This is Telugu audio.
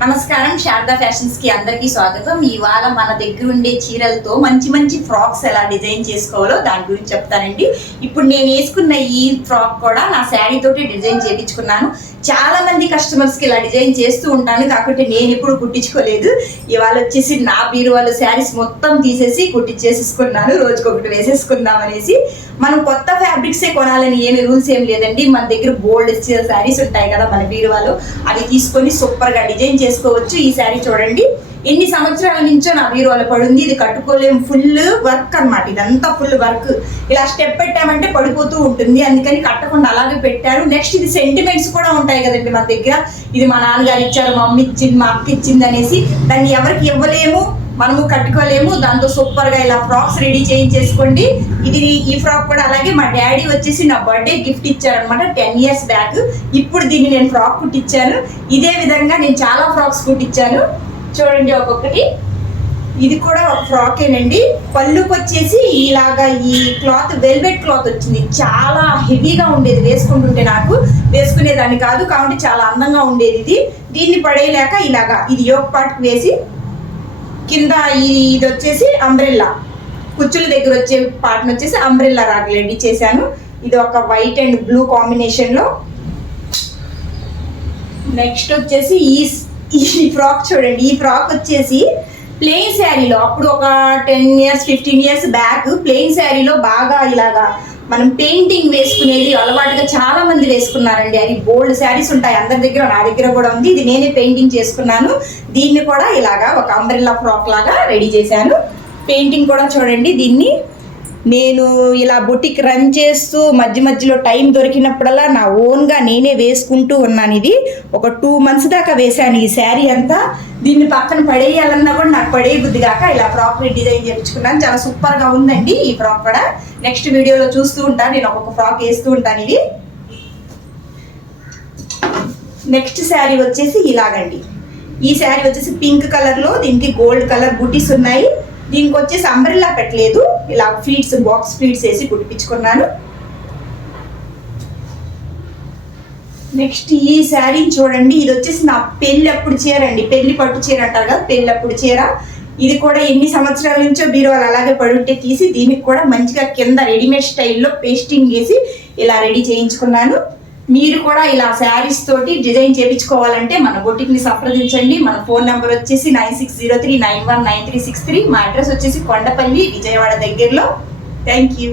నమస్కారం, శారదా ఫ్యాషన్స్ కి అందరికీ స్వాగతం. ఇవాళ మన దగ్గర ఉండే చీరలతో మంచి మంచి ఫ్రాక్స్ ఎలా డిజైన్ చేసుకోవాలో దాని గురించి చెప్తానండి. ఇప్పుడు నేను వేసుకున్న ఈ ఫ్రాక్ కూడా నా శారీ తోటి డిజైన్ చేయించుకున్నాను. చాలా మంది కస్టమర్స్ కి ఇలా డిజైన్ చేస్తూ ఉంటాను, కాకపోతే నేను ఇప్పుడు కుట్టించుకోలేదు. ఇవాళ వచ్చేసి నా బీరువాళ్ళ శారీస్ మొత్తం తీసేసి కుట్టించేసుకున్నాను, రోజుకొకటి వేసేసుకుందాం అనేసి. మనం కొత్త ఫ్యాబ్రిక్సే కొనాలని ఏమి రూల్స్ ఏం లేదండి. మన దగ్గర బోల్డ్ శారీస్ ఉంటాయి కదా మన బీరువాలో, అవి తీసుకొని సూపర్ గా డిజైన్ చేసుకోవచ్చు. ఈ శారీ చూడండి, ఎన్ని సంవత్సరాల నుంచో నా బీరువాలో పడుంది. ఇది కట్టుకోలేము, ఫుల్ వర్క్ అనమాట. ఇదంతా ఫుల్ వర్క్. ఇలా స్టెప్ పెట్టామంటే పడిపోతూ ఉంటుంది, అందుకని కట్టకుండా అలాగే పెట్టారు. నెక్స్ట్ ఇది సెంటిమెంట్స్ కూడా ఉంటాయి కదండి మన దగ్గర. ఇది మా నాన్నగారు ఇచ్చారు, మా మమ్మీ ఇచ్చింది, మా అక్క ఇచ్చింది అనేసి దాన్ని ఎవరికి ఇవ్వలేము, మనము కట్టుకోలేము. దాంతో సూపర్ గా ఇలా ఫ్రాక్స్ రెడీ చేయించేసుకోండి. ఈ ఫ్రాక్ కూడా అలాగే మా డాడీ వచ్చేసి నా బర్త్డే గిఫ్ట్ ఇచ్చారనమాట 10 years బ్యాక్. ఇప్పుడు దీన్ని నేను ఫ్రాక్ కుట్టించాను. ఇదే విధంగా నేను చాలా ఫ్రాక్స్ కుట్టించాను. చూడండి ఒక్కొక్కటి. ఇది కూడా ఒక ఫ్రాకేనండి. పళ్ళుకి వచ్చేసి ఇలాగా ఈ క్లాత్ వెల్వెట్ క్లాత్ వచ్చింది. చాలా హెవీగా ఉండేది, వేసుకుంటుంటే నాకు వేసుకునేదాన్ని కాదు, కాబట్టి చాలా అందంగా ఉండేది ఇది. దీన్ని పడేయలేక ఇలాగా ఇది యోక్ పార్ట్కి వేసి కింద ఇది వచ్చేసి అంబ్రెల్లా, కుచ్చుల దగ్గర వచ్చే పార్ట్ని వచ్చేసి అంబ్రెల్లా రాగా రెడీ చేశాను. ఇది ఒక వైట్ అండ్ బ్లూ కాంబినేషన్లో. నెక్స్ట్ వచ్చేసి ఈ ఫ్రాక్ చూడండి. ఈ ఫ్రాక్ వచ్చేసి ప్లెయిన్ శారీలో అప్పుడు ఒక 10 years 15 years బ్యాక్ ప్లెయిన్ శారీలో బాగా ఇలాగా మనం పెయింటింగ్ వేసుకునేది అలవాటుగా చాలా మంది వేసుకున్నారండి. అది బోల్డ్ శారీస్ ఉంటాయి అందరి దగ్గర, నా దగ్గర కూడా ఉంది. ఇది నేనే పెయింటింగ్ చేసుకున్నాను. దీన్ని కూడా ఇలాగా ఒక అంబ్రెల్లా ఫ్రాక్ లాగా రెడీ చేశాను. పెయింటింగ్ కూడా చూడండి. దీన్ని నేను ఇలా బొటిక్ రన్ చేస్తూ మధ్య మధ్యలో టైం దొరికినప్పుడల్లా నా ఓన్గా నేనే వేసుకుంటూ ఉన్నాను. ఇది ఒక 2 months దాకా వేశాను ఈ శారీ అంతా. దీన్ని పక్కన పడేయాలన్నా కూడా నాకు పడే బుద్ధి కాక ఇలా ఫ్రాక్ డిజైన్ చేయించుకున్నాను. చాలా సూపర్గా ఉందండి ఈ ఫ్రాక్ కూడా. నెక్స్ట్ వీడియోలో చూస్తూ ఉంటాను, నేను ఒక్కొక్క ఫ్రాక్ వేస్తూ ఉంటాను. ఇది నెక్స్ట్ శారీ వచ్చేసి ఇలాగండి. ఈ శారీ వచ్చేసి పింక్ కలర్లో, దీనికి గోల్డ్ కలర్ బూటీస్ ఉన్నాయి. దీనికి వచ్చేసి అంబ్రెల్లా పెట్టలేదు, ఇలా ఫ్లీట్స్ బాక్స్ ఫ్లీట్స్ వేసి కుట్టించుకున్నాను. నెక్స్ట్ ఈ శారీని చూడండి. ఇది వచ్చేసి నా పెళ్ళప్పుడు చీర అండి, పెళ్లి పట్టు చీర అంటారు కదా, పెళ్ళప్పుడు చీర. ఇది కూడా ఎన్ని సంవత్సరాల నుంచో బీరువాలు అలాగే పడుంటే తీసి దీనికి కూడా మంచిగా కింద రెడీమేడ్ స్టైల్లో పేస్టింగ్ వేసి ఇలా రెడీ చేయించుకున్నాను. మీరు కూడా ఇలా శారీస్ తోటి డిజైన్ చేయించుకోవాలంటే మన బొటిక్ని సంప్రదించండి. మన ఫోన్ నెంబర్ వచ్చేసి 9603919363. మా అడ్రస్ వచ్చేసి కొండపల్లి, విజయవాడ దగ్గరలో. Thank you.